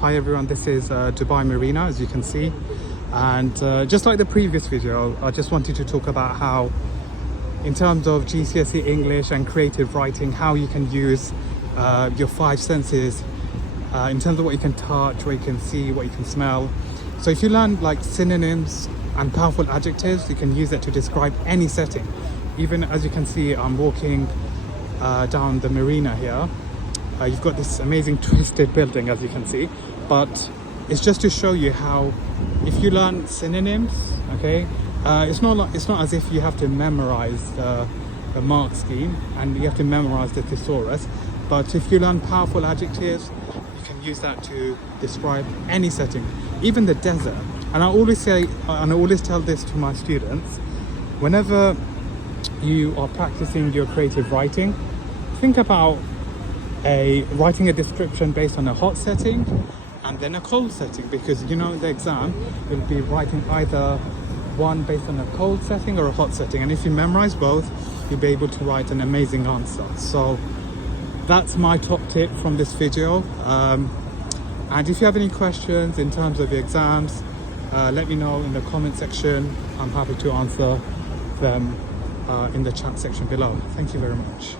Hi everyone, this is Dubai Marina, as you can see, and just like the previous video, I just wanted to talk about how in terms of GCSE English and creative writing, how you can use your five senses in terms of what you can touch, what you can see, what you can smell. So if you learn like synonyms and powerful adjectives, you can use it to describe any setting. Even as you can see, I'm walking down the marina here. You've got this amazing twisted building, as you can see, but it's just to show you how if you learn synonyms, okay, it's not as if you have to memorize the mark scheme and you have to memorize the thesaurus, but if you learn powerful adjectives, you can use that to describe any setting, even the desert. And I always say, and I always tell this to my students, whenever you are practicing your creative writing, think about writing a description based on a hot setting and then a cold setting, because you know in the exam you'll be writing either one based on a cold setting or a hot setting, and if you memorize both, you'll be able to write an amazing answer. So that's my top tip from this video, and if you have any questions in terms of your exams, let me know in the comment section. I'm happy to answer them in the chat section below. Thank you very much.